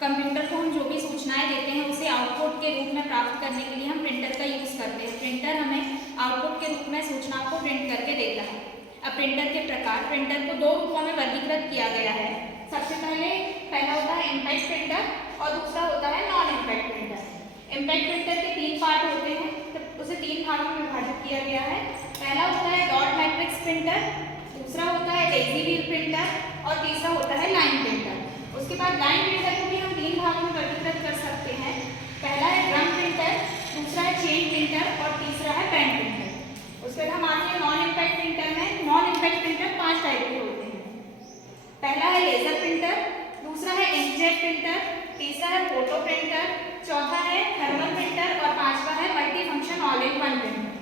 Computer को हम जो भी सूचनाएं देते हैं उसे आउटपुट के रूप में प्राप्त करने के लिए हम प्रिंटर का यूज़ करते हैं। प्रिंटर हमें आउटपुट के रूप में सूचनाओं को प्रिंट करके देता है। अब प्रिंटर के प्रकार, प्रिंटर को दो रूपों में वर्गीकृत किया गया है। सबसे पहला होता है इम्पैक्ट प्रिंटर और दूसरा होता है non impact printer. Impact printer के 3 पार्ट होते हैं, तो उसे 3 भागों में विभाजित किया गया है। पहला होता है डॉट मैट्रिक्स प्रिंटर, दूसरा होता है डेज़ी व्हील प्रिंटर और तीसरा होता है लाइन प्रिंटर। उसके बाद लाइन प्रिंटर को भी हम 3 भागों में वर्गीकृत कर सकते हैं। पहला है ड्रम प्रिंटर, दूसरा है चेन प्रिंटर और तीसरा है पेन प्रिंटर। उसके बाद हम आते हैं नॉन इम्पैक्ट प्रिंटर में। नॉन इम्पैक्ट प्रिंटर 5 टाइप के होते हैं। पहला है लेजर प्रिंटर, दूसरा है इंकजेट प्रिंटर, तीसरा है फोटो प्रिंटर, चौथा है थर्मल प्रिंटर और पांचवा है multi function all in one printer.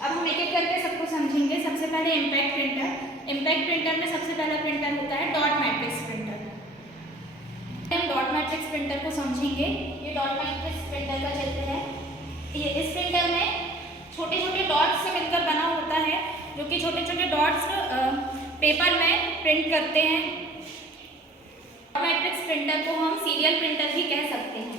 अब हम एक एक करके सबको समझेंगे। सबसे पहले इम्पैक्ट प्रिंटर। इम्पैक्ट प्रिंटर में सबसे पहला प्रिंटर होता है डॉट मैट्रिक्स प्रिंटर। हम डॉट मैट्रिक्स प्रिंटर को समझेंगे। ये डॉट मैट्रिक्स प्रिंटर का चित्र है। ये इस प्रिंटर में छोटे छोटे डॉट्स से मिलकर बना होता है, जो कि छोटे छोटे डॉट्स पेपर में प्रिंट करते हैं। डॉट मैट्रिक्स प्रिंटर को हम सीरियल प्रिंटर भी कह सकते हैं।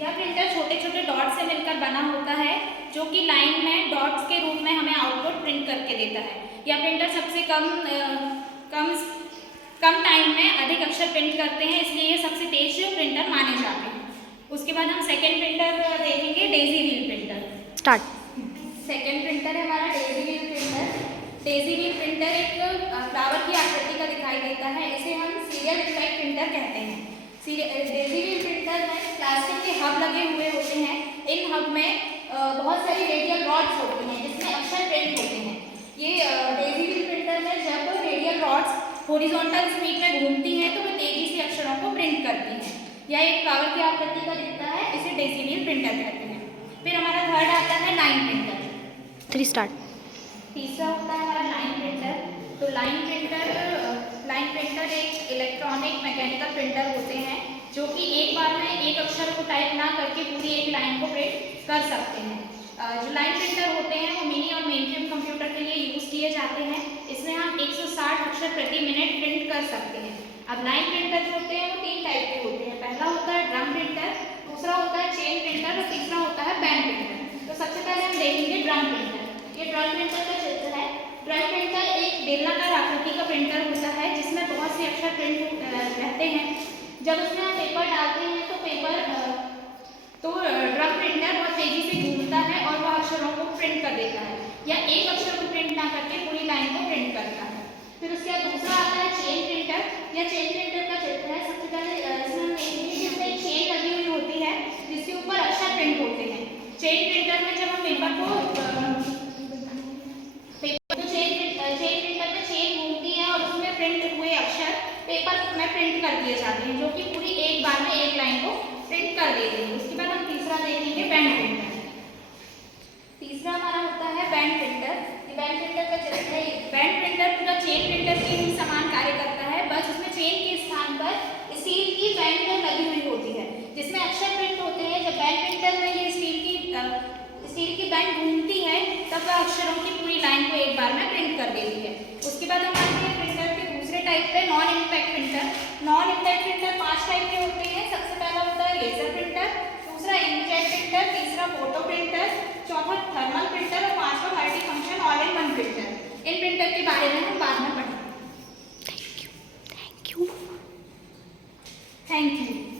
यह प्रिंटर छोटे छोटे डॉट्स से मिलकर बना होता है, जो कि लाइन में डॉट्स के रूप में हमें आउटपुट प्रिंट करके देता है। यह प्रिंटर सबसे कम टाइम में अधिक अक्षर प्रिंट करते हैं, इसलिए ये सबसे तेज प्रिंटर माने जाते हैं। उसके बाद हम सेकेंड प्रिंटर देखेंगे, daisy wheel printer. Start. Second printer है हमारा daisy wheel printer. Daisy wheel printer एक फ्लावर की आकृति का दिखाई देता है। इसे हम सीरियल इम्पैक्ट प्रिंटर कहते हैं। डेज़ी व्हील प्रिंटर में प्लास्टिक के हब लगे हुए होते हैं। इन हब में बहुत सारी रेडियल रॉड्स होती हैं जिसमें अक्षर प्रिंट होते हैं। ये डेज़ी व्हील प्रिंटर में जब रेडियल रॉड्स हॉरिजॉन्टल स्पीड में घूमती हैं तो वह तेजी से अक्षरों को प्रिंट करती हैं। यह एक फ्लावर की आकृति का दिखता है, इसे डेज़ी व्हील प्रिंटर कहते हैं। फिर हमारा थर्ड आता है लाइन प्रिंटर। 3 स्टार्ट। तीसरा होता है हमारा लाइन प्रिंटर। तो लाइन प्रिंटर एक इलेक्ट्रॉनिक मैकेनिकल प्रिंटर होते हैं, जो कि एक बार में एक अक्षर को टाइप ना करके पूरी एक लाइन को प्रिंट कर सकते हैं। जो लाइन प्रिंटर होते हैं वो मिनी और मेनफ्रेम कंप्यूटर के लिए यूज़ किए जाते हैं। इसमें हम 160 अक्षर प्रति मिनट प्रिंट कर सकते हैं। अब लाइन प्रिंटर जो होते हैं वो 3 टाइप के होते हैं। पहला होता है ड्रम प्रिंटर, दूसरा होता है चेन प्रिंटर और तीसरा होता है पेन प्रिंटर। तो सबसे पहले हम देखेंगे ड्रम प्रिंटर। ये ड्रम प्रिंटर का चित्र है। ड्रम प्रिंटर एक बेलनाकार आकृति का प्रिंटर होता है जिसमें बहुत से अक्षर प्रिंट रहते हैं। जब उसमें हम पेपर डालते हैं तो ड्रम प्रिंटर बहुत तेजी से घूमता है और वह अक्षरों को प्रिंट कर देता है, या एक अक्षर को प्रिंट ना करके पूरी लाइन को प्रिंट करता है। फिर उसके बाद दूसरा आता है चेन प्रिंटर। यह चेन प्रिंटर का चित्र है। सबसे पहले इसमें हम देखेंगे कि इसमें एक चेन लगी हुई होती है जिसके ऊपर अक्षर प्रिंट होते हैं। चेन प्रिंटर में जब हम पेपर में चेन घूमती है और उसमें प्रिंट हुए अक्षर पेपर में प्रिंट कर दिए जाते हैं, जो कि पूरी एक बार में एक लाइन को प्रिंट कर देते हैं। उसके बाद हम तीसरा देखेंगे बैंड प्रिंटर। तीसरा हमारा होता है बैंड प्रिंटर। ये बैंड प्रिंटर का चित्र है। बैंड प्रिंटर पूरा चेन प्रिंटर के ही समान कार्य करता है, बस उसमें चेन के स्थान पर स्टील की बैंड लगी हुई होती है जिसमें अक्षर प्रिंट होते हैं। जब बैंड प्रिंटर में ये स्टील की बैंड घूमती है तब वह अक्षरों की पूरी लाइन को एक बार में प्रिंट कर देती है। उसके बाद हम आते हैं प्रिंटर के दूसरे टाइप पे, non impact printer. Non impact printer 5 type के होते हैं। सबसे पहला होता है लेजर प्रिंटर, दूसरा इंकजेट प्रिंटर, तीसरा फोटो प्रिंटर, चौथा थर्मल प्रिंटर और पांचवा multi function all in one printer. In printer के बारे में हम बाद में पढ़ेंगे। Thank you. Thank you.